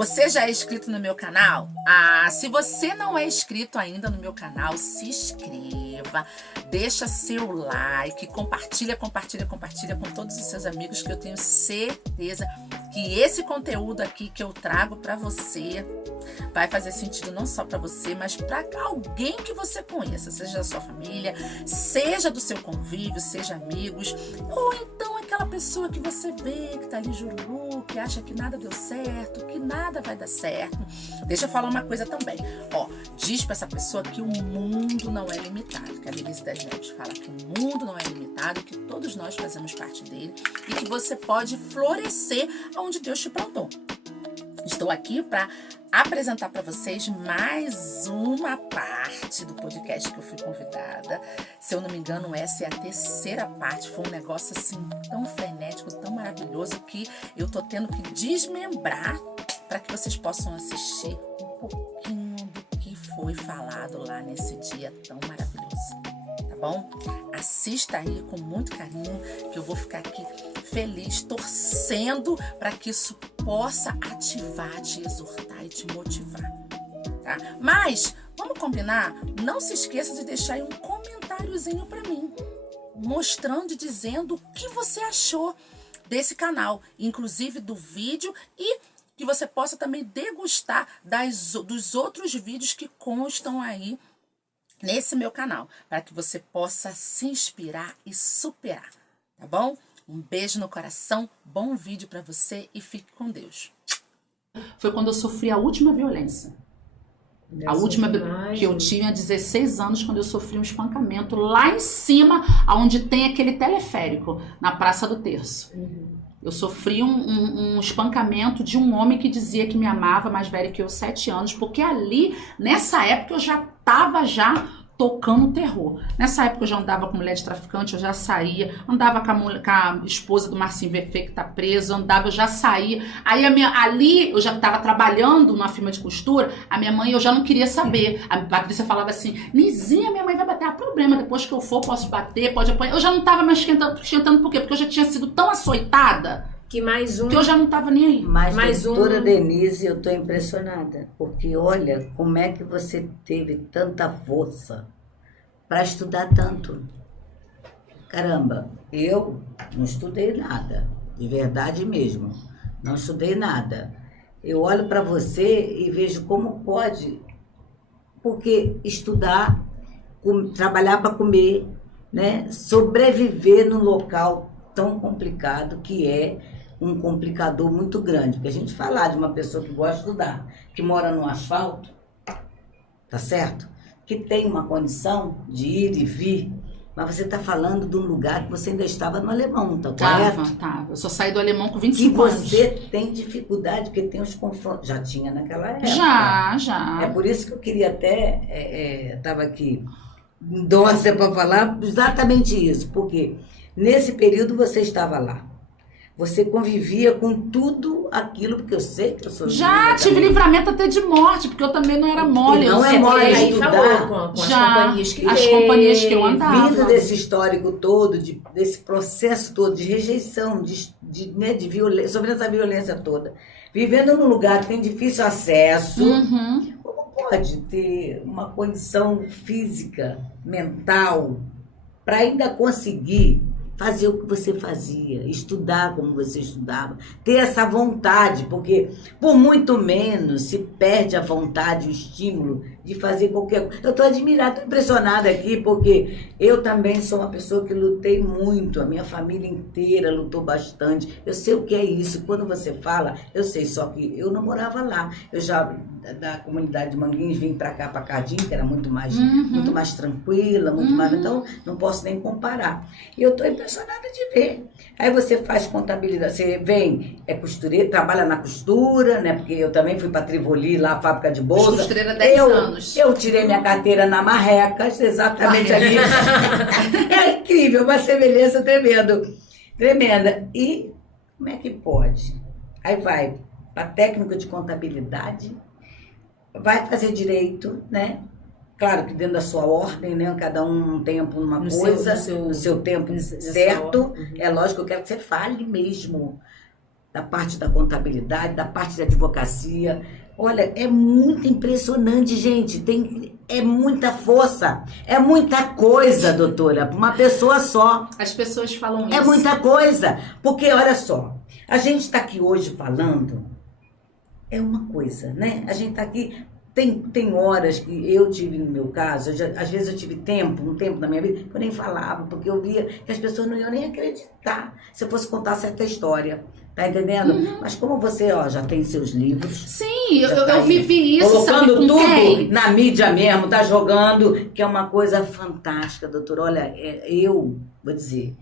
Você já é inscrito no meu canal? Se você não é inscrito ainda no meu canal, se inscreva, deixa seu like, compartilha com todos os seus amigos, que eu tenho certeza que esse conteúdo aqui que eu trago para você vai fazer sentido não só para você, mas para alguém que você conheça, seja da sua família, seja do seu convívio, seja amigos, ou então aquela pessoa que você vê que tá ali jururu, que acha que nada deu certo, que nada vai dar certo. Deixa eu falar uma coisa também. Diz para essa pessoa que o mundo não é limitado, que a Denise das Neves fala que o mundo não é limitado, que todos nós fazemos parte dele e que você pode florescer onde Deus te plantou. Estou aqui para apresentar para vocês mais uma parte do podcast que eu fui convidada. Se eu não me engano, essa é a terceira parte. Foi um negócio assim tão frenético, tão maravilhoso, que eu tô tendo que desmembrar para que vocês possam assistir um pouquinho do que foi falado lá nesse dia tão maravilhoso. Tá bom? Assista aí com muito carinho, que eu vou ficar aqui feliz, torcendo para que isso possa ativar, te exortar e te motivar, tá? Mas, vamos combinar? Não se esqueça de deixar aí um comentáriozinho para mim, mostrando e dizendo o que você achou desse canal, inclusive do vídeo, e que você possa também degustar dos outros vídeos que constam aí nesse meu canal, para que você possa se inspirar e superar, tá bom? Um beijo no coração, bom vídeo para você e fique com Deus. Foi quando eu sofri a última violência. A última que eu tinha 16 anos, quando eu sofri um espancamento lá em cima, onde tem aquele teleférico, na Praça do Terço. Eu sofri um espancamento de um homem que dizia que me amava, mais velho que eu, 7 anos, porque ali, nessa época, eu já estava tocando terror. Nessa época eu já andava com mulher de traficante, eu já saía, andava com a esposa do Marcinho Vefê, que tá preso, eu já saía. Aí ali eu já estava trabalhando numa firma de costura, a minha mãe, eu já não queria saber. A Patrícia falava assim, Nizinha, minha mãe vai bater, problema, depois que eu for, posso bater, pode apanhar. Eu já não estava mais esquentando por quê? Porque eu já tinha sido tão açoitada que eu já não estava nem aí. Mas doutora Denise, eu estou impressionada, porque olha como é que você teve tanta força para estudar tanto. Caramba, eu não estudei nada, de verdade mesmo, não estudei nada. Eu olho para você e vejo como pode, porque estudar, trabalhar para comer, né, sobreviver num local tão complicado que é um complicador muito grande. Porque a gente falar de uma pessoa que gosta de estudar, que mora no asfalto, tá certo? Que tem uma condição de ir e vir, mas você está falando de um lugar que você ainda estava no alemão, tá correto? Tava. Eu só saí do alemão com 25 anos. E você tem dificuldade, porque tem os confrontos. Já tinha naquela época. Já. É por isso que eu queria até, estava aqui, dócil para falar exatamente isso, porque nesse período você estava lá. Você convivia com tudo aquilo, porque eu sei que eu sou... Já tive livramento até de morte, porque eu também não era mole. Não é mole estudar. Com as companhias que eu andava. Vindo desse histórico todo, desse processo todo de rejeição, de violência, sobre essa violência toda. Vivendo num lugar que tem difícil acesso, como pode ter uma condição física, mental, para ainda conseguir fazer o que você fazia, estudar como você estudava, ter essa vontade, porque por muito menos se perde a vontade, o estímulo de fazer qualquer coisa. Eu estou admirada, estou impressionada aqui, porque eu também sou uma pessoa que lutei muito, a minha família inteira lutou bastante. Eu sei o que é isso, quando você fala, eu sei, só que eu não morava lá. Eu já, da comunidade de Manguinhos, vim para cá, para Cardim, que era muito mais tranquila, muito mais, então não posso nem comparar. E eu estou impressionada de ver. Aí você faz contabilidade, você vem, é costureira, trabalha na costura, né? Porque eu também fui para Trivoli, lá, a fábrica de bolsa. Costureira há 10 anos. Eu tirei minha carteira na Marrecas, exatamente ali. É incrível, uma semelhança tremenda. E como é que pode? Aí vai para técnico de contabilidade, vai fazer direito, né? Claro que dentro da sua ordem, né? Cada um tempo uma coisa, no seu tempo certo. É lógico, eu quero que você fale mesmo. da parte da contabilidade, da parte da advocacia. Olha, é muito impressionante, gente. É muita força, é muita coisa, doutora, para uma pessoa só. As pessoas falam isso. É muita coisa. Porque, olha só, a gente está aqui hoje falando, é uma coisa, né? A gente está aqui, tem horas que eu tive no meu caso, às vezes eu tive um tempo na minha vida, que eu nem falava, porque eu via que as pessoas não iam nem acreditar se eu fosse contar certa história. Tá entendendo? Mas como você, ó, já tem seus livros. Sim, eu vivi isso, colocando sabe, tudo quem? Na mídia mesmo, tá jogando, que é uma coisa fantástica, doutora. Olha, eu vou dizer,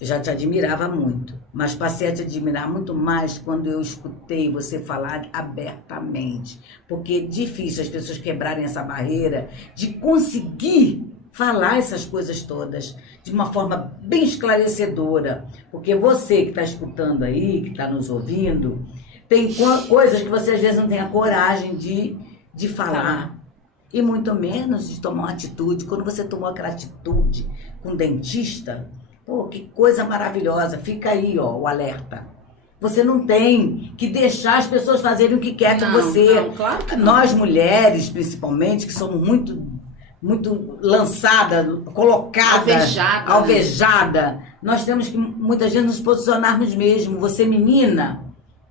já te admirava muito, mas passei a te admirar muito mais quando eu escutei você falar abertamente. Porque é difícil as pessoas quebrarem essa barreira de conseguir falar essas coisas todas de uma forma bem esclarecedora. Porque você que está escutando aí, que está nos ouvindo, tem coisas que você às vezes não tem a coragem de falar. E muito menos de tomar uma atitude. Quando você tomou aquela atitude com o dentista, pô, que coisa maravilhosa. Fica aí, ó, o alerta. Você não tem que deixar as pessoas fazerem o que quer com você. Não, claro que não. Nós mulheres, principalmente, que somos muito lançada, colocada, alvejada. Nós temos que, muitas vezes, nos posicionarmos mesmo. Você, menina,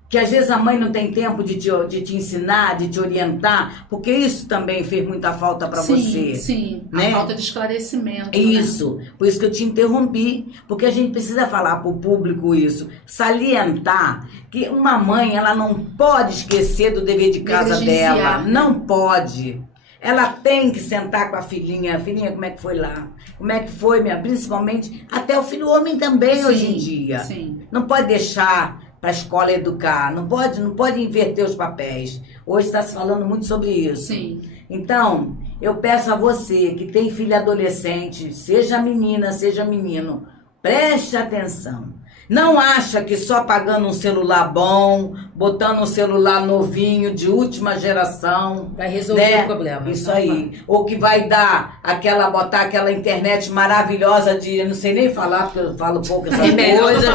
que às vezes a mãe não tem tempo de te ensinar, de te orientar, porque isso também fez muita falta para você. Sim, né? A falta de esclarecimento. Isso, né? Por isso que eu te interrompi, porque a gente precisa falar para o público isso, salientar que uma mãe, ela não pode esquecer do dever de casa dela, não pode. Ela tem que sentar com a filhinha, como é que foi lá? Como é que foi, principalmente, até o filho homem também, hoje em dia. Sim. Não pode deixar para a escola educar, não pode inverter os papéis. Hoje está se falando muito sobre isso. Sim. Então, eu peço a você que tem filho adolescente, seja menina, seja menino, preste atenção. Não acha que só pagando um celular bom, botando um celular novinho, de última geração, vai resolver o problema. Isso aí. Ou que vai botar aquela internet maravilhosa de, eu não sei nem falar, porque eu falo pouco essas coisas.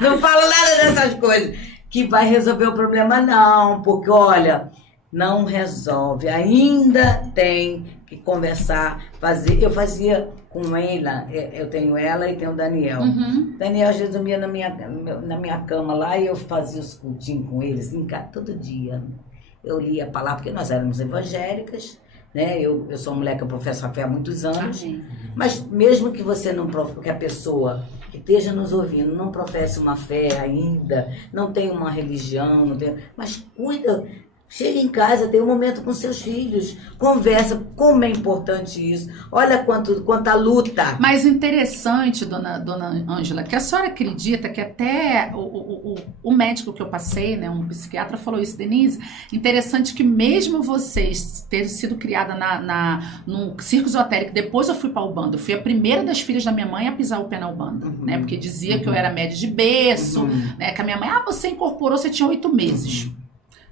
Não falo nada dessas coisas. Que vai resolver o problema, não. Porque, olha, não resolve. Ainda tem que conversar, fazer. Eu fazia com ela, eu tenho ela e tenho o Daniel. Daniel às vezes dormia na minha cama lá e eu fazia os cultinhos com ele, assim, todo dia. Eu lia a palavra, porque nós éramos evangélicas, né? Eu sou uma mulher que eu professo a fé há muitos anos. Mas mesmo que você não que a pessoa que esteja nos ouvindo não professe uma fé ainda, não tem uma religião, mas cuida. Chega em casa, tem um momento com seus filhos, conversa, como é importante isso. Olha quanta luta. Mas interessante, dona Ângela, que a senhora acredita que até o médico que eu passei, né, um psiquiatra, falou isso, Denise, interessante que mesmo vocês terem sido criada num circo esotérico, depois eu fui para a Ubanda, eu fui a primeira das filhas da minha mãe a pisar o pé na Ubanda, né, porque dizia que eu era média de berço, né, que a minha mãe, você incorporou, você tinha 8 meses.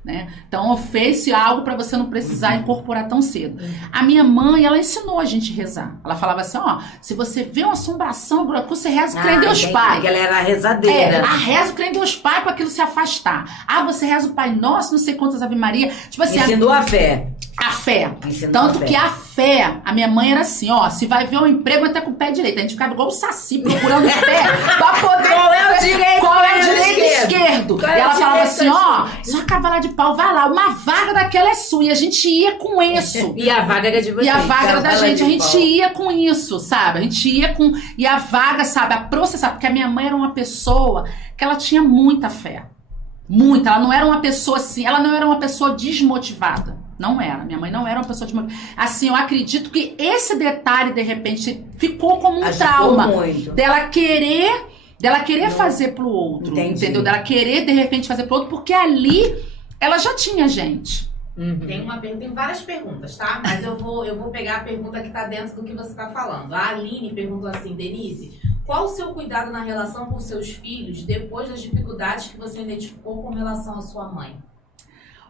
Né? Então fez algo para você não precisar incorporar tão cedo. A minha mãe, ela ensinou a gente a rezar. Ela falava assim, se você vê uma assombração, você reza o crê em Deus Pai. Ela era rezadeira. Reza o crê em Deus Pai para aquilo se afastar. Você reza o Pai Nosso, não sei quantas Ave Maria. Tipo assim, ensinou a fé. A fé. Tanto que a fé, a minha mãe era assim, se vai ver um emprego até com o pé direito. A gente ficava igual o Saci procurando o pé pra poder... Qual é o direito? Qual é o direito esquerdo? E ela falava assim, só cavalo de pau, vai lá, uma vaga daquela é sua. E a gente ia com isso. E a vaga era de vocês. E a vaga era da gente, a gente ia com isso, sabe? A gente ia com... E a vaga, sabe, a processar, porque a minha mãe era uma pessoa que ela tinha muita fé. Muita. Ela não era uma pessoa assim, ela não era uma pessoa desmotivada. Não era. Minha mãe não era uma pessoa desmotivada. Assim, eu acredito que esse detalhe, de repente, ficou como um trauma. Dela querer fazer pro outro. Entendi. Entendeu? Dela querer, de repente, fazer pro outro, porque ali ela já tinha gente. Tem várias perguntas, tá? Mas eu vou pegar a pergunta que tá dentro do que você tá falando. A Aline perguntou assim, Denise, qual o seu cuidado na relação com seus filhos depois das dificuldades que você identificou com relação à sua mãe?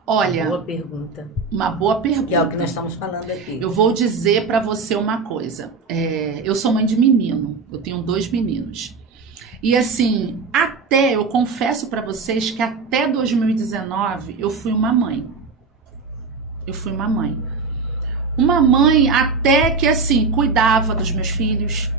Olha, boa pergunta. Uma boa pergunta. Que é o que nós estamos falando aqui. Eu vou dizer pra você uma coisa. Eu sou mãe de menino. Eu tenho 2 meninos. E assim, eu confesso pra vocês que até 2019 eu fui uma mãe. Uma mãe até que assim, cuidava dos meus filhos.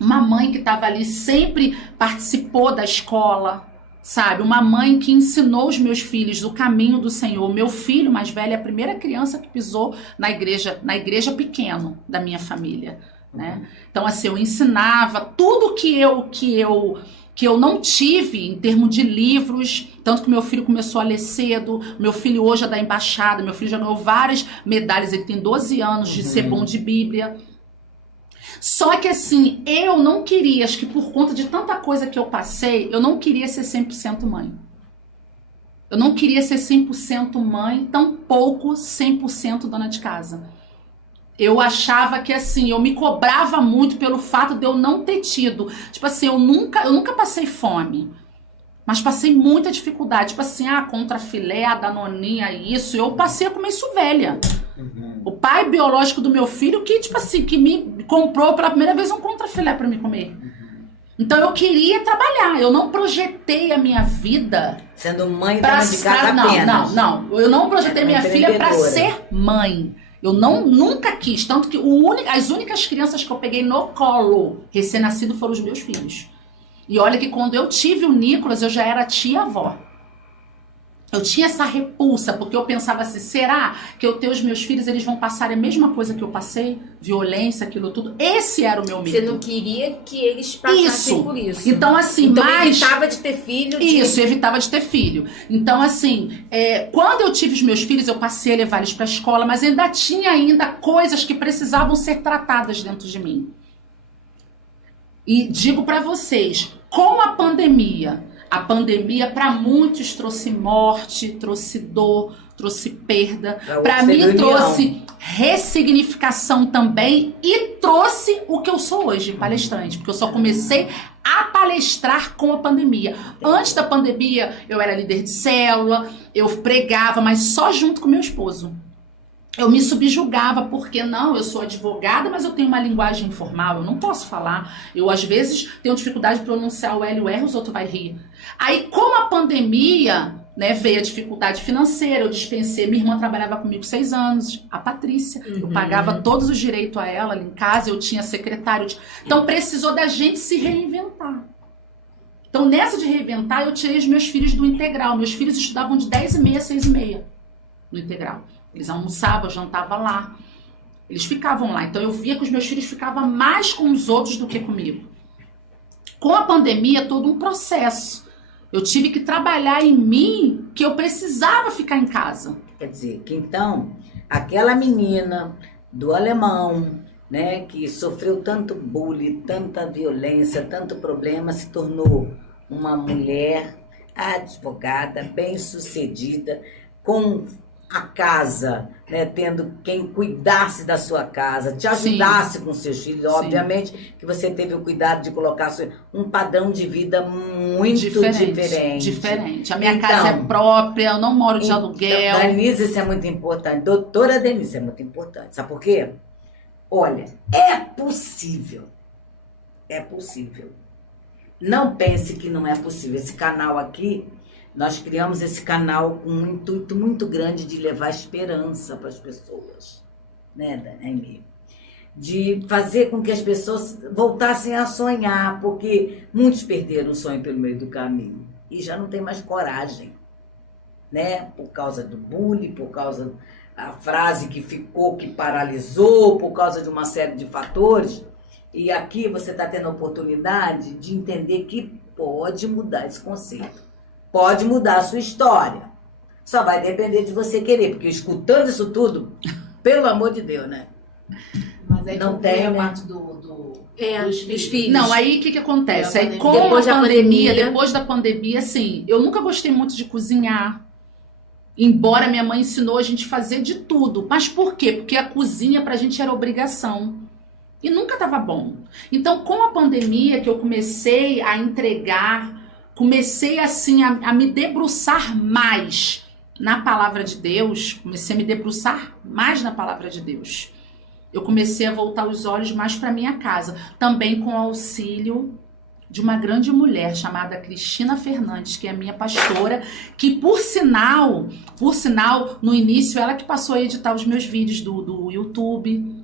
Uma mãe que estava ali, sempre participou da escola, sabe? Uma mãe que ensinou os meus filhos o caminho do Senhor. Meu filho mais velho é a primeira criança que pisou na igreja pequeno da minha família, né? Então assim, eu ensinava tudo que eu não tive em termos de livros, tanto que meu filho começou a ler cedo, meu filho hoje é da embaixada, meu filho já ganhou várias medalhas, ele tem 12 anos de ser bom de Bíblia. Só que assim, eu não queria, acho que por conta de tanta coisa que eu passei, eu não queria ser 100% mãe. Eu não queria ser 100% mãe, tampouco 100% dona de casa. Eu achava que assim, eu me cobrava muito pelo fato de eu não ter tido. Tipo assim, eu nunca passei fome, mas passei muita dificuldade. Tipo assim, contra filé, a danoninha, isso. Eu passei a comer isso velha. O pai biológico do meu filho que, tipo assim, que me comprou pela primeira vez um contrafilé pra me comer. Então eu queria trabalhar, eu não projetei a minha vida... Sendo mãe dona de casa apenas. Não. Eu não projetei minha filha pra ser mãe. Eu nunca quis, tanto que as únicas crianças que eu peguei no colo recém-nascido foram os meus filhos. E olha que quando eu tive o Nicolas, eu já era tia-avó. Eu tinha essa repulsa, porque eu pensava assim, será que eu ter os meus filhos, eles vão passar a mesma coisa que eu passei? Violência, aquilo tudo. Esse era o meu medo. Você não queria que eles passassem por isso. Então, assim, então evitava de ter filho. Evitava de ter filho. Então, assim, quando eu tive os meus filhos, eu passei a levar eles pra escola, mas ainda tinha coisas que precisavam ser tratadas dentro de mim. E digo pra vocês, com a pandemia para muitos trouxe morte, trouxe dor, trouxe perda. Para mim trouxe ressignificação também e trouxe o que eu sou hoje, palestrante. Porque eu só comecei a palestrar com a pandemia. Antes da pandemia, eu era líder de célula, eu pregava, mas só junto com meu esposo. Eu me subjugava, porque não, eu sou advogada, mas eu tenho uma linguagem informal, eu não posso falar. Eu, às vezes, tenho dificuldade de pronunciar o L e o R, os outros vão rir. Aí, com a pandemia, né, veio a dificuldade financeira, eu dispensei, minha irmã trabalhava comigo 6 anos, a Patrícia, eu pagava todos os direitos a ela ali em casa, eu tinha secretário. Então, precisou da gente se reinventar. Então, nessa de reinventar, eu tirei os meus filhos do integral. Meus filhos estudavam de 10h30 a 6h30 no integral. Eles almoçavam, eu jantava lá. Eles ficavam lá. Então eu via que os meus filhos ficavam mais com os outros do que comigo. Com a pandemia, todo um processo. Eu tive que trabalhar em mim, que eu precisava ficar em casa. Quer dizer, que então, aquela menina do alemão, né, que sofreu tanto bullying, tanta violência, tanto problema, se tornou uma mulher advogada, bem-sucedida, com a casa, né, tendo quem cuidasse da sua casa, te ajudasse com seus filhos. Obviamente que você teve o cuidado de colocar um padrão de vida muito diferente. A minha casa é própria, eu não moro de aluguel. Denise, isso é muito importante. Doutora Denise, é muito importante. Sabe por quê? Olha, é possível. É possível. Não pense que não é possível. Esse canal aqui, nós criamos esse canal com um intuito muito grande de levar esperança para as pessoas, né, Amy? De fazer com que as pessoas voltassem a sonhar, porque muitos perderam o sonho pelo meio do caminho e já não tem mais coragem, né? Por causa do bullying, por causa da frase que ficou, que paralisou, por causa de uma série de fatores. E aqui você está tendo a oportunidade de entender que pode mudar esse conceito. Pode mudar a sua história. Só vai depender de você querer, porque escutando isso tudo, pelo amor de Deus, né? Mas aí não tem a parte dos filhos. Não, aí o que acontece? Aí, depois da pandemia, assim, eu nunca gostei muito de cozinhar. Embora minha mãe ensinou a gente fazer de tudo. Mas por quê? Porque a cozinha pra gente era obrigação. E nunca estava bom. Então, com a pandemia que eu comecei a entregar, comecei assim a me debruçar mais na palavra de Deus, comecei a me debruçar mais na palavra de Deus. Eu comecei a voltar os olhos mais para minha casa, também com auxílio de uma grande mulher chamada Cristina Fernandes, que é a minha pastora, que por sinal, no início ela que passou a editar os meus vídeos do YouTube.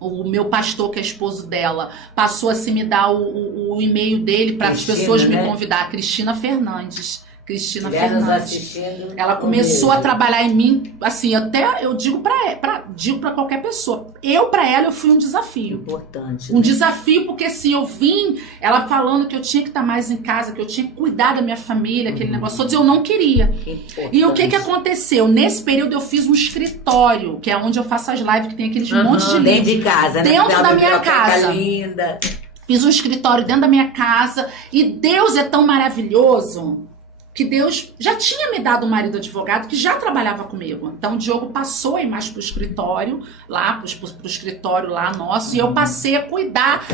O meu pastor, que é esposo dela, passou a se me dar o e-mail dele para as pessoas me convidar. Cristina Fernandes. Ela começou a trabalhar em mim, assim, até eu digo para qualquer pessoa. Para ela eu fui um desafio. Importante. Um desafio porque assim, eu vim, ela falando que eu tinha que estar mais em casa, que eu tinha que cuidar da minha família, aquele negócio todo, eu não queria. E o que aconteceu? Nesse período eu fiz um escritório, que é onde eu faço as lives, que tem aqueles monte de livros. Dentro de casa, né? Dentro da minha casa. Linda. Fiz um escritório dentro da minha casa e Deus é tão maravilhoso que Deus já tinha me dado um marido advogado que já trabalhava comigo. Então o Diogo passou a ir mais pro escritório, lá pro escritório lá nosso, e eu passei a cuidar,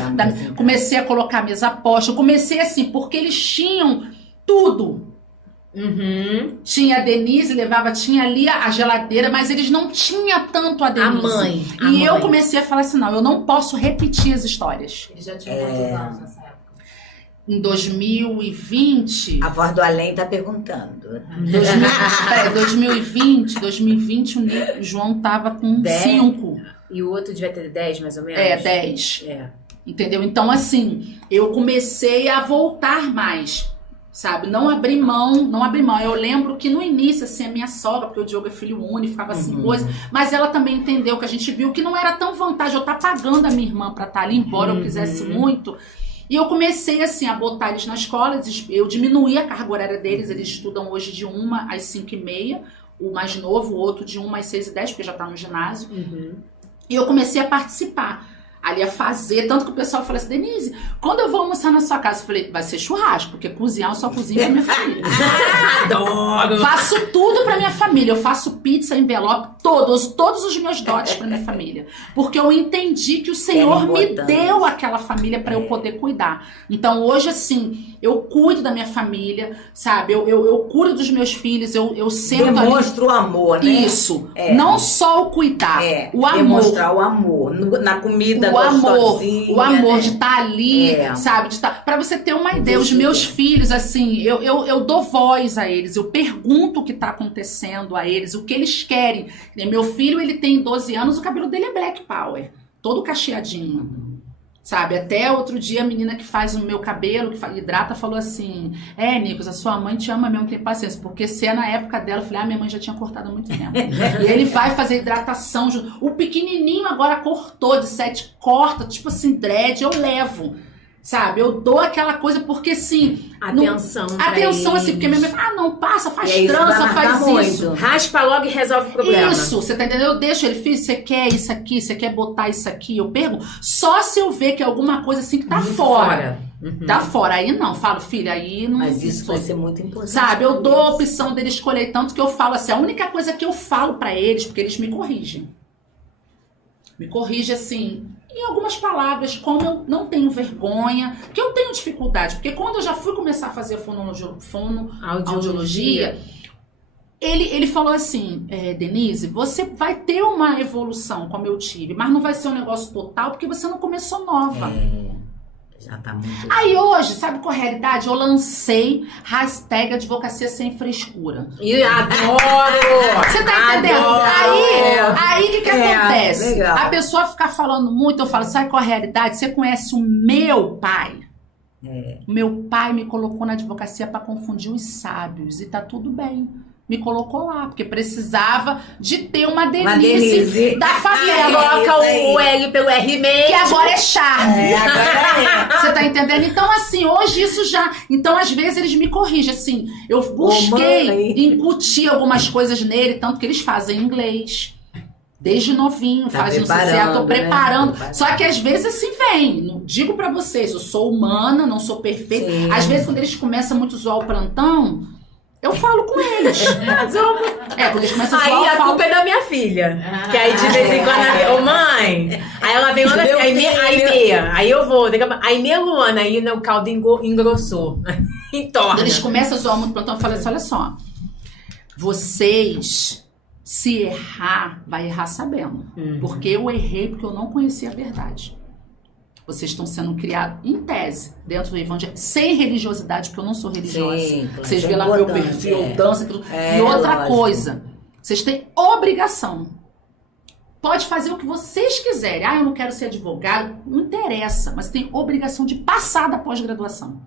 comecei a colocar mesa posta, eu comecei assim, porque eles tinham tudo. Tinha a Denise, tinha ali a geladeira, mas eles não tinham tanto a Denise. Eu comecei a falar assim, não, eu não posso repetir as histórias. Eles já tinham quantos anos nessa época? Em 2020... A voz do além tá perguntando. 2020, o João tava com 5. E o outro devia ter 10, mais ou menos? 10. Entendeu? Então, assim, eu comecei a voltar mais, sabe? Não abrir mão. Eu lembro que no início, assim, a minha sogra, porque o Diogo é filho único, ficava assim, coisa, mas ela também entendeu que a gente viu que não era tão vantagem eu estar pagando a minha irmã pra estar ali, embora eu quisesse muito. E eu comecei, assim, a botar eles na escola, eu diminuí a carga horária deles, eles estudam hoje de 1 às 5h30, o mais novo, o outro de 1 às 6h10, porque já tá no ginásio. E eu comecei a participar, ali a fazer, tanto que o pessoal fala assim, Denise, quando eu vou almoçar na sua casa? Eu falei, vai ser churrasco, porque cozinhar eu só cozinho pra minha família. Adoro! Faço tudo pra minha família, eu faço pizza, envelope, todos os meus dotes pra minha família. Porque eu entendi que o Senhor me deu aquela família pra eu poder cuidar. Então hoje, assim, eu cuido da minha família, sabe? Eu cuido dos meus filhos, eu sento ali. Demonstra o amor, né? Isso. Não só o cuidar, o amor. Demonstrar o amor. Na comida, o amor de estar ali, É. sabe? De estar... Pra você ter uma ideia, os meus filhos, assim, eu dou voz a eles, eu pergunto o que tá acontecendo a eles, o que eles querem. Meu filho, ele tem 12 anos, o cabelo dele é black power, todo cacheadinho. Sabe, até outro dia a menina que faz o meu cabelo, que hidrata, falou assim: Nicos, a sua mãe te ama mesmo, tem paciência. Porque se é na época dela, eu falei, minha mãe já tinha cortado há muito tempo. E ele vai fazer hidratação. O pequenininho agora cortou de 7, corta, tipo assim, dread, eu levo. Sabe, eu dou aquela coisa porque assim... Atenção assim, porque minha mãe fala, não, passa, faz trança, faz isso. Raspa logo e resolve o problema. Isso, você tá entendendo? Eu deixo ele, filho, você quer isso aqui, você quer botar isso aqui? Eu pergunto, só se eu ver que é alguma coisa assim que tá fora. Tá fora, aí não, falo, filho, aí não... Mas isso vai ser muito importante. Sabe, eu dou a opção dele escolher, tanto que eu falo assim, a única coisa que eu falo pra eles, porque eles me corrigem. Me corrige assim... em algumas palavras, como eu não tenho vergonha, que eu tenho dificuldade, porque quando eu já fui começar a fazer fonoaudiologia, ele falou assim, Denise, você vai ter uma evolução como eu tive, mas não vai ser um negócio total, porque você não começou nova. Já tá muito... Aí hoje, sabe qual é a realidade? Eu lancei hashtag advocacia sem frescura. Adoro! Você tá entendendo? Aí o que acontece? Legal. A pessoa ficar falando muito, eu falo, sabe qual é a realidade? Você conhece o meu pai? O meu pai me colocou na advocacia para confundir os sábios e tá tudo bem. Me colocou lá, porque precisava de ter uma Denise da favela. Coloca o L pelo R mesmo. Que agora é charme. Você tá entendendo? Então, assim, hoje isso já... Então, às vezes, eles me corrigem, assim. Eu busquei incutir algumas coisas nele, tanto que eles fazem inglês. Desde novinho, fazem no CCA, tô preparando. Né? Só que às vezes assim vem. Não digo pra vocês, eu sou humana, não sou perfeita. Sim. Às vezes, quando eles começam muito a zoar o plantão... eu falo com eles. Quando eles começam a zoar, aí a culpa é da minha filha. Que aí de vez em quando, mãe. Aí ela vem, olha assim, aí eu vou. Aí minha Luana, aí o caldo engrossou. Entorna. Eles começam a zoar muito plantão, eu falo assim, olha só. Vocês, se errar, vai errar sabendo. Porque eu errei porque eu não conhecia a verdade. Vocês estão sendo criados, em tese, dentro do evangelho, sem religiosidade, porque eu não sou religiosa. Sim, claro, vocês é veem lá meu importante, perfil, dança, aquilo. É, E outra lógico. coisa, vocês têm obrigação. Pode fazer o que vocês quiserem. Eu não quero ser advogado. Não interessa, mas tem obrigação de passar da pós-graduação.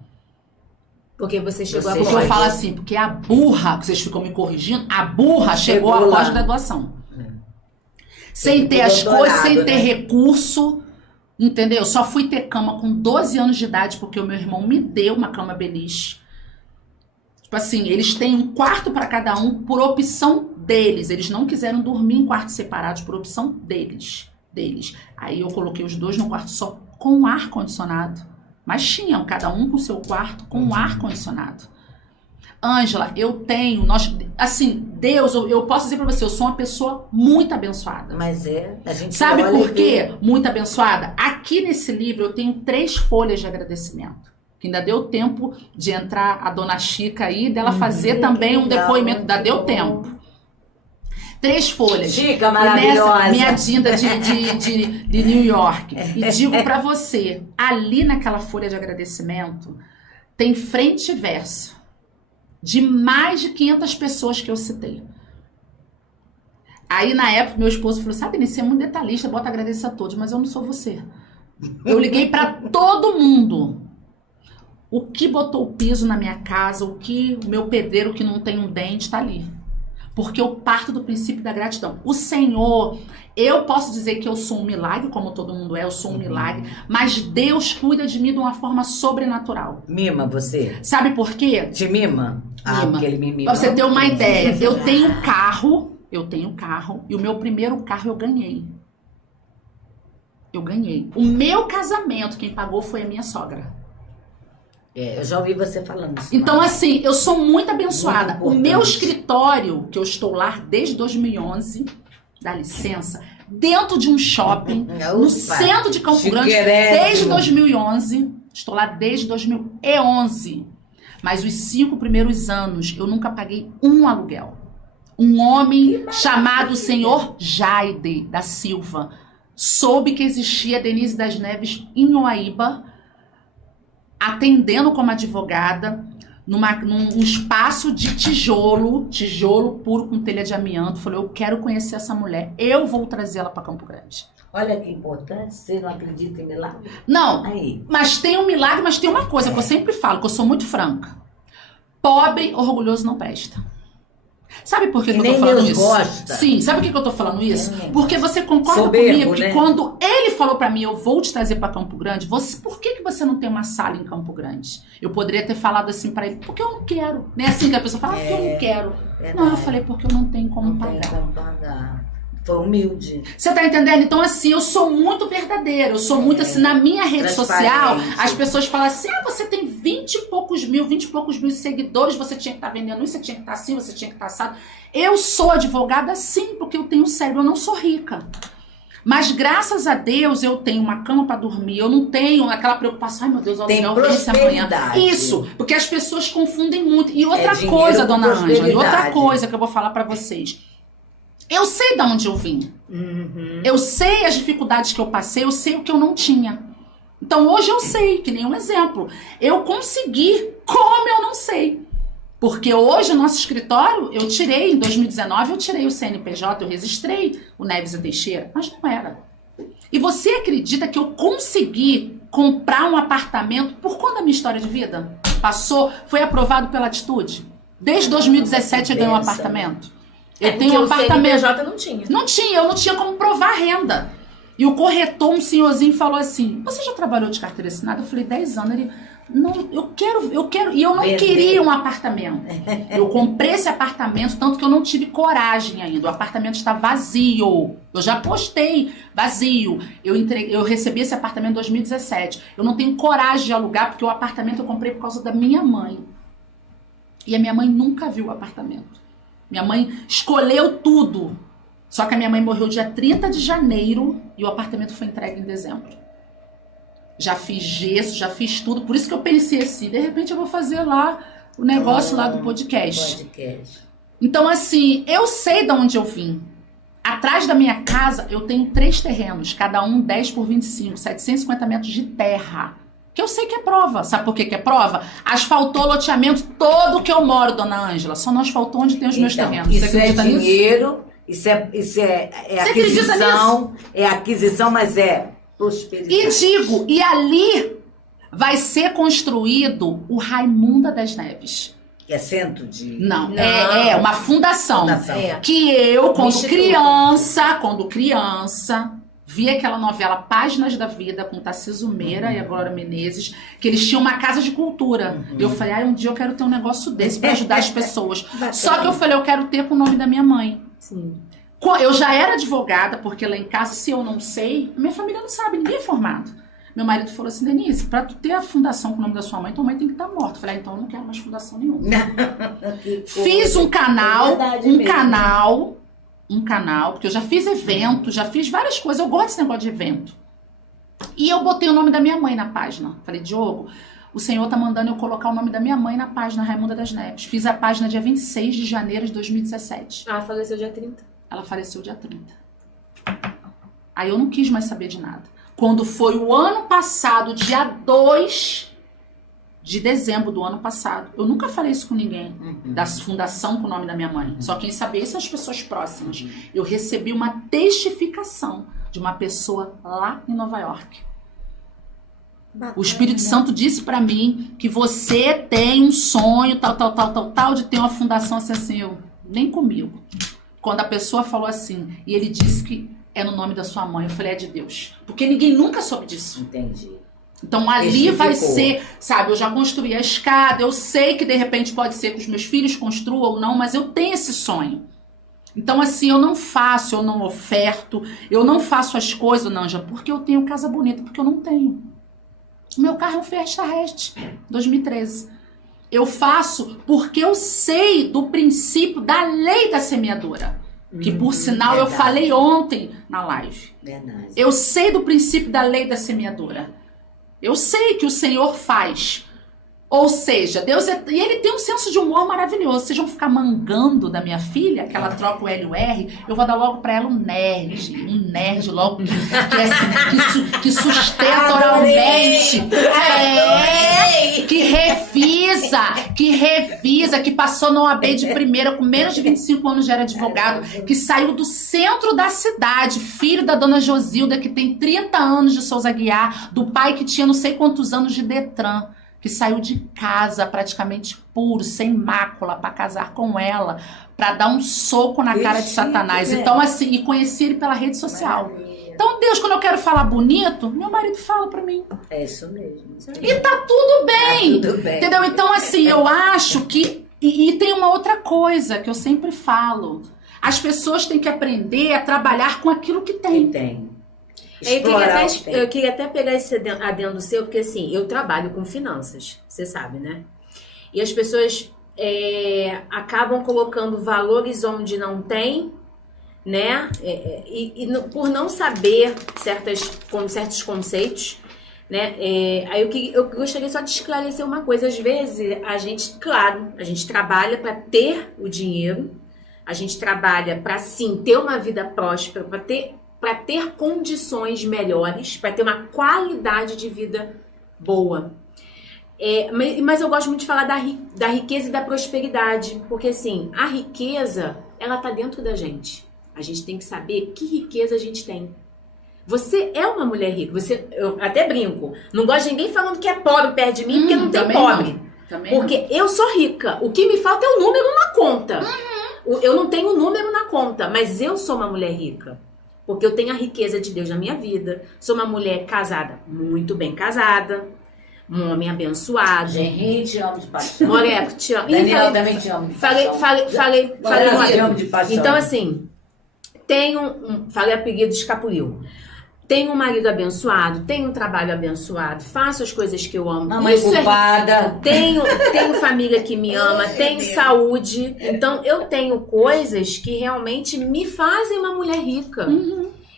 Porque você chegou Você a Porque eu falo assim, porque a burra, que vocês ficam me corrigindo, a burra chegou à lá. pós-graduação. Sem ter as doutorado, coisas, sem ter né? recurso, entendeu? Só fui ter cama com 12 anos de idade, porque o meu irmão me deu uma cama beliche. Tipo assim, eles têm um quarto para cada um por opção deles. Eles não quiseram dormir em quartos separados por opção deles. Aí eu coloquei os dois no quarto só com ar-condicionado. Mas tinham cada um com seu quarto com ar-condicionado. Ângela, eu tenho, assim, Deus, eu posso dizer pra você, eu sou uma pessoa muito abençoada. Mas a gente Sabe olha por e quê? Muito abençoada? Aqui nesse livro eu tenho 3 folhas de agradecimento. Que ainda deu tempo de entrar a dona Chica aí, dela fazer também um legal, depoimento. Ainda muito deu bom. tempo. 3 folhas. Chica E maravilhosa. nessa, minha dinda de New York. E digo pra você, ali naquela folha de agradecimento, tem frente e verso de mais de 500 pessoas que eu citei. Aí, na época, meu esposo falou, sabe, Denise, você é muito detalhista, bota agradecer a todos, mas eu não sou você. Eu liguei pra todo mundo. O que botou o piso na minha casa, o meu pedreiro que não tem um dente, tá ali. Porque eu parto do princípio da gratidão. O Senhor, eu posso dizer que eu sou um milagre, como todo mundo é, eu sou um milagre, mas Deus cuida de mim de uma forma sobrenatural. Mima você? Sabe por quê? Te mima? Ah, Mima. porque ele me mima. Pra você ter uma ideia, eu tenho carro, e o meu primeiro carro eu ganhei. Eu ganhei. O meu casamento, quem pagou foi a minha sogra. Eu já ouvi você falando isso. Então, mas- assim, eu sou muito abençoada. Muito O meu importante. escritório, que eu estou lá desde 2011, dá licença, dentro de um shopping, no Ufa, centro de Campo Grande, chiquérrimo. desde 2011. Estou lá desde 2011. Mas os 5 primeiros anos, eu nunca paguei um aluguel. Um homem chamado Senhor Jaide da Silva soube que existia Denise das Neves em Uaíba, atendendo como advogada, num espaço de tijolo puro com telha de amianto. Falei, eu quero conhecer essa mulher, eu vou trazê-la para Campo Grande. Olha que importante, você não acredita em milagre? Não, Aí. mas tem um milagre, mas tem uma coisa que eu sempre falo, que eu sou muito franca. Pobre, orgulhoso não presta. Sabe por que, E que eu nem tô falando Deus isso? gosta. Sim, sabe por que, que eu tô falando isso? É. Porque você concorda Soberbo, comigo que né? quando ele falou pra mim, eu vou te trazer pra Campo Grande, por que você não tem uma sala em Campo Grande? Eu poderia ter falado assim pra ele, porque eu não quero. Nem assim que a pessoa fala, porque eu não quero. Verdade. Não, eu falei, porque eu não tenho como Não tem pagar. como pagar. Foi humilde. Você tá entendendo? Então, assim, eu sou muito verdadeira. Eu sou muito, assim, na minha rede social, Transparente. as pessoas falam assim, você tem 20 e poucos mil seguidores, você tinha que estar vendendo isso, você tinha que estar assim, você tinha que estar assado. Eu sou advogada, sim, porque eu tenho cérebro, eu não sou rica. Mas, graças a Deus, eu tenho uma cama pra dormir, eu não tenho aquela preocupação, ai meu Deus, o Tem aluguel vence amanhã. prosperidade. Isso, porque as pessoas confundem muito. E outra dinheiro coisa, com dona Ângela, e outra prosperidade. coisa que eu vou falar pra vocês. Eu sei de onde eu vim. Eu sei as dificuldades que eu passei, eu sei o que eu não tinha. Então hoje eu sei, que nem um exemplo. Eu consegui, como eu não sei. Porque hoje o nosso escritório, eu tirei, em 2019, eu tirei o CNPJ, eu registrei o Neves e Teixeira, mas não era. E você acredita que eu consegui comprar um apartamento por conta da minha história de vida? Foi aprovado pela Atitude. Desde 2017 eu ganhei um apartamento. Eu tenho um apartamento. O CNPJ não tinha. Eu não tinha como provar a renda. E o corretor, um senhorzinho, falou assim, você já trabalhou de carteira assinada? Eu falei, 10 anos. Ele, não, eu quero. E eu não queria um apartamento. Eu comprei esse apartamento, tanto que eu não tive coragem ainda. O apartamento está vazio. Eu já postei, vazio. Eu recebi esse apartamento em 2017. Eu não tenho coragem de alugar, porque o apartamento eu comprei por causa da minha mãe. E a minha mãe nunca viu o apartamento. Minha mãe escolheu tudo. Só que a minha mãe morreu dia 30 de janeiro e o apartamento foi entregue em dezembro. Já fiz gesso, já fiz tudo. Por isso que eu pensei assim, de repente eu vou fazer lá o negócio lá do podcast. Então, assim, eu sei de onde eu vim. Atrás da minha casa, eu tenho 3 terrenos, cada um 10 por 25, 750 metros de terra. Que eu sei que é prova. Sabe por que é prova? Asfaltou o loteamento todo que eu moro, dona Ângela. Só não asfaltou onde tem os meus terrenos. Isso é dinheiro, isso é aquisição. É aquisição, mas é prosperidade. E digo, e ali vai ser construído o Raimunda das Neves. Que é centro de... Não. É uma fundação. Que eu, quando criança, vi aquela novela Páginas da Vida com Tarcísio Meira e a Glória Menezes, que eles tinham uma casa de cultura. Eu falei, um dia eu quero ter um negócio desse pra ajudar as pessoas. Só que eu falei, eu quero ter com o nome da minha mãe. Sim. Eu já era advogada, porque lá em casa, se eu não sei, minha família não sabe, ninguém é formado. Meu marido falou assim, Denise, pra tu ter a fundação com o nome da sua mãe, tua mãe tem que estar morta. Eu falei, então eu não quero mais fundação nenhuma. Fiz um canal, porque eu já fiz evento, já fiz várias coisas, eu gosto desse negócio de evento. E eu botei o nome da minha mãe na página. Falei, Diogo, o senhor tá mandando eu colocar o nome da minha mãe na página Raimunda das Neves. Fiz a página dia 26 de janeiro de 2017. Ah, faleceu dia 30. Ela faleceu dia 30. Aí eu não quis mais saber de nada. Quando foi o ano passado, dia 2 de dezembro do ano passado, eu nunca falei isso com ninguém, da fundação com o nome da minha mãe. Só quem sabia são as pessoas próximas. Eu recebi uma testificação de uma pessoa lá em Nova York. Bacana, o Espírito Santo disse pra mim que você tem um sonho, tal, de ter uma fundação assim, eu, nem comigo. Quando a pessoa falou assim, e ele disse que é no nome da sua mãe, eu falei, é de Deus. Porque ninguém nunca soube disso. Entendi. Então ali vai ser, sabe, eu já construí a escada, eu sei que de repente pode ser que os meus filhos construam ou não, mas eu tenho esse sonho. Então assim, eu não oferto, eu não faço as coisas, Nanja, porque eu tenho casa bonita, porque eu não tenho. O meu carro é um Fiesta Rest, 2013. Eu faço porque eu sei do princípio da lei da semeadura. Que por sinal eu falei ontem na live. Verdade. Eu sei do princípio da lei da semeadura. Eu sei que o Senhor faz. Ou seja, Deus e ele tem um senso de humor maravilhoso. Vocês vão ficar mangando da minha filha, que ela troca o L e o R, eu vou dar logo pra ela um nerd logo, que sustenta oralmente. Que revisa, que passou na OAB de primeira, com menos de 25 anos já era advogado, que saiu do centro da cidade, filho da dona Josilda, que tem 30 anos de Souza Aguiar, do pai que tinha não sei quantos anos de Detran, que saiu de casa praticamente puro, sem mácula, para casar com ela, para dar um soco na cara de Satanás. Então, assim, e conheci ele pela rede social. Maravilha. Então, Deus, quando eu quero falar bonito, meu marido fala para mim. É isso mesmo. E tá tudo bem. Tá tudo bem. Entendeu? Então, assim, eu acho que... E tem uma outra coisa que eu sempre falo. As pessoas têm que aprender a trabalhar com aquilo que tem. Tem. Eu queria até pegar esse adendo seu, porque assim, eu trabalho com finanças, você sabe, né? E as pessoas acabam colocando valores onde não tem, né? Por não saber certos conceitos, né? Aí eu gostaria só de esclarecer uma coisa. Às vezes, a gente trabalha para ter o dinheiro, a gente trabalha para, sim, ter uma vida próspera, para ter condições melhores, para ter uma qualidade de vida boa. Mas eu gosto muito de falar da riqueza e da prosperidade, porque assim, a riqueza, ela tá dentro da gente. A gente tem que saber que riqueza a gente tem. Você é uma mulher rica, eu até brinco, não gosto de ninguém falando que é pobre perto de mim, porque não tem pobre. Porque eu sou rica, o que me falta é o número na conta. Eu não tenho número na conta, mas eu sou uma mulher rica. Porque eu tenho a riqueza de Deus na minha vida. Sou uma mulher casada, muito bem casada. Um homem abençoado. Henrique, te amo de paixão. Moreco, te amo. Daniel também te amo de paixão. Falei te amo de paixão. Então, assim, falei apelido escapuliu. Tenho um marido abençoado, tenho um trabalho abençoado, faço as coisas que eu amo. Mamãe culpada. Tenho família que me ama, tenho saúde. Então, eu tenho coisas que realmente me fazem uma mulher rica.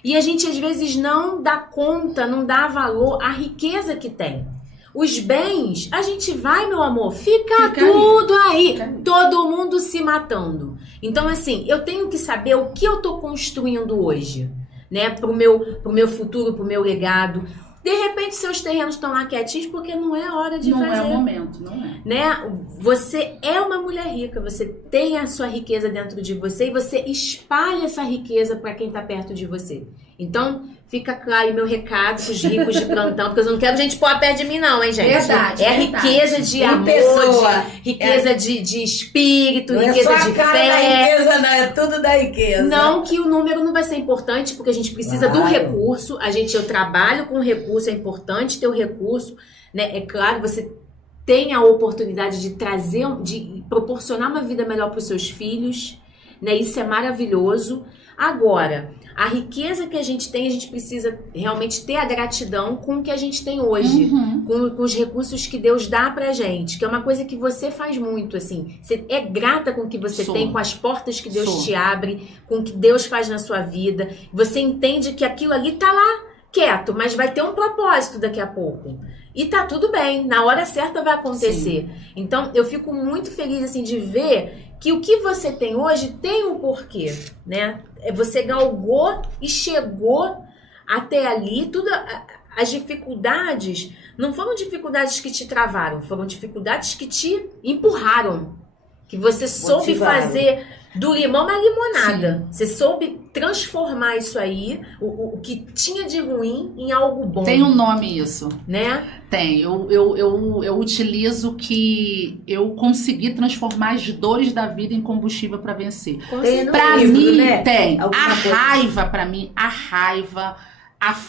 E a gente, às vezes, não dá conta, não dá valor à riqueza que tem. Os bens, a gente vai, meu amor, fica tudo aí. Todo mundo se matando. Então, assim, eu tenho que saber o que eu tô construindo hoje, né? Pro meu futuro, pro meu legado. De repente, seus terrenos estão lá quietinhos porque não é hora de fazer. Não é o momento, não é. Né? Você é uma mulher rica, você tem a sua riqueza dentro de você e você espalha essa riqueza para quem tá perto de você. Então, fica claro o meu recado pros ricos de plantão, porque eu não quero gente pôr perto de mim não, hein, gente? Verdade, é riqueza de amor, riqueza de espírito, riqueza de fé. Riqueza, não, é tudo da riqueza. Não que o número não vai ser importante, porque a gente precisa do recurso, eu trabalho com recurso, é importante ter o recurso, né? É claro, você tem a oportunidade de de proporcionar uma vida melhor para os seus filhos, né? Isso é maravilhoso. Agora, a riqueza que a gente tem, a gente precisa realmente ter a gratidão com o que a gente tem hoje, com os recursos que Deus dá pra gente, que é uma coisa que você faz muito, assim. Você é grata com o que você tem, com as portas que Deus te abre, com o que Deus faz na sua vida. Você entende que aquilo ali tá lá quieto, mas vai ter um propósito daqui a pouco. E tá tudo bem, na hora certa vai acontecer. Sim. Então, eu fico muito feliz, assim, de ver que o que você tem hoje tem um porquê, né? Você galgou e chegou até ali. As dificuldades não foram dificuldades que te travaram, foram dificuldades que te empurraram. Que você soube fazer do limão uma limonada. Sim. Você soube transformar isso aí, o que tinha de ruim, em algo bom. Tem um nome isso. Né? Tem. Eu utilizo que eu consegui transformar as dores da vida em combustível para vencer. Para mim, né? Tem. Raiva, para mim, a raiva,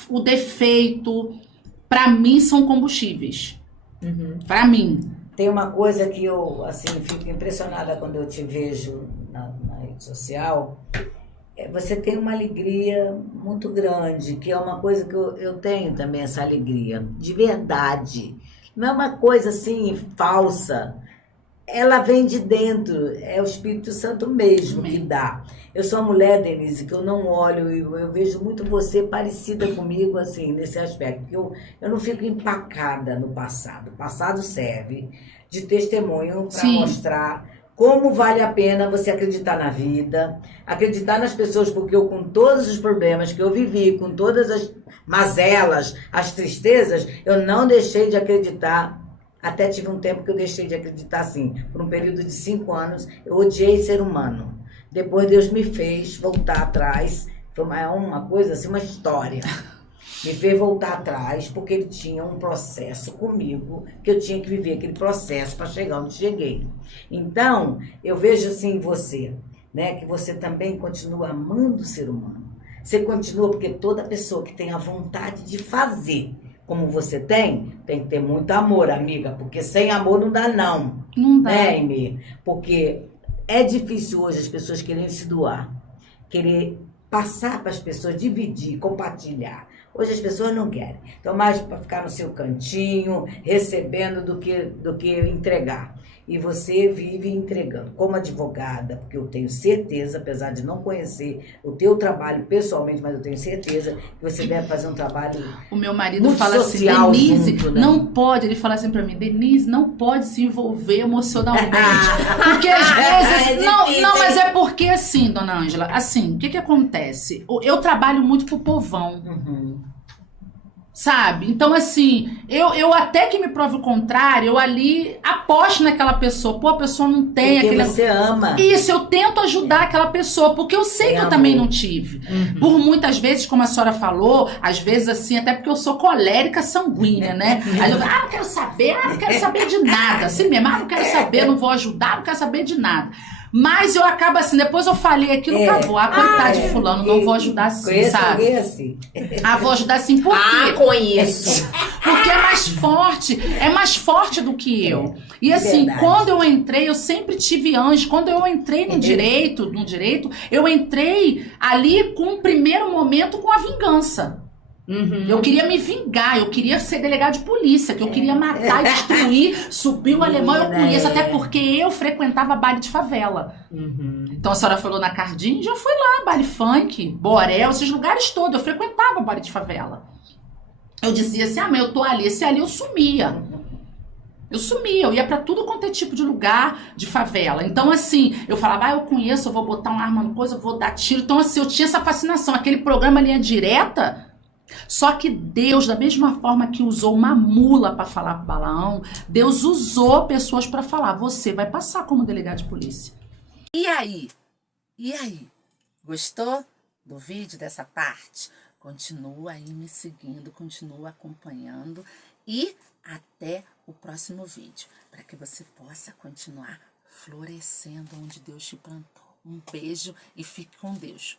o defeito, para mim são combustíveis. Para mim. Tem uma coisa que eu, assim, fico impressionada quando eu te vejo na rede social. Você tem uma alegria muito grande, que é uma coisa que eu tenho também, essa alegria, de verdade. Não é uma coisa assim, falsa. Ela vem de dentro, é o Espírito Santo mesmo que dá. Eu sou uma mulher, Denise, que eu não olho, eu vejo muito você parecida comigo, assim, nesse aspecto. Porque eu não fico empacada no passado. O passado serve de testemunho para mostrar como vale a pena você acreditar na vida, acreditar nas pessoas, porque eu, com todos os problemas que eu vivi, com todas as mazelas, as tristezas, eu não deixei de acreditar. Até tive um tempo que eu deixei de acreditar, assim, por um período de 5 anos, eu odiei ser humano. Depois Deus me fez voltar atrás, foi uma coisa assim, uma história. Me fez voltar atrás, porque ele tinha um processo comigo, que eu tinha que viver aquele processo para chegar onde cheguei. Então, eu vejo assim em você, né, que você também continua amando o ser humano. Você continua, porque toda pessoa que tem a vontade de fazer como você tem que ter muito amor, amiga, porque sem amor não dá não. Não dá. Né, Amy? Porque é difícil hoje as pessoas quererem se doar, querer passar para as pessoas, dividir, compartilhar. Hoje as pessoas não querem. Então, mais para ficar no seu cantinho, recebendo do que entregar. E você vive entregando. Como advogada, porque eu tenho certeza, apesar de não conhecer o teu trabalho pessoalmente, mas eu tenho certeza que você deve fazer um trabalho. O meu marido fala assim, Denise, junto, né? Não pode, ele fala assim pra mim, Denise, não pode se envolver emocionalmente. Porque às vezes. Não, mas é porque assim, dona Ângela, assim, o que acontece? Eu trabalho muito pro povão. Sabe? Então, assim, eu até que me prove o contrário, eu ali aposto naquela pessoa. Pô, a pessoa não tem porque aquele... você ama. Isso, eu tento ajudar aquela pessoa, porque eu sei que eu também não tive. Por muitas vezes, como a senhora falou, às vezes assim, até porque eu sou colérica sanguínea, né? Aí eu não quero saber de nada. Assim mesmo, não quero saber, não vou ajudar, não quero saber de nada. Mas eu acabo assim, depois eu falei aquilo, acabou. Coitado de fulano, não vou ajudar assim, sabe? Assim. Vou ajudar assim, por quê? Conheço. Porque é mais forte do que eu. E assim, quando eu entrei, eu sempre tive anjo. Quando eu entrei no direito, eu entrei ali com um primeiro momento com a vingança. Eu queria me vingar, eu queria ser delegado de polícia, que eu queria matar e destruir, subir o alemão, eu conheço, até porque eu frequentava baile de favela. Então a senhora falou na Cardim, já fui lá, baile funk, Borel, esses lugares todos, eu frequentava baile de favela. Eu dizia assim, mas eu tô ali, esse ali eu sumia. Eu sumia, eu ia pra tudo quanto é tipo de lugar de favela. Então, assim, eu falava, eu conheço, eu vou botar uma arma no coisa, eu vou dar tiro. Então, assim, eu tinha essa fascinação. Aquele programa Linha Direta, só que Deus, da mesma forma que usou uma mula pra falar pro Balaão, Deus usou pessoas pra falar, você vai passar como delegado de polícia. E aí? E aí? Gostou do vídeo, dessa parte? Continua aí me seguindo, continua acompanhando e até o próximo vídeo, para que você possa continuar florescendo onde Deus te plantou. Um beijo e fique com Deus.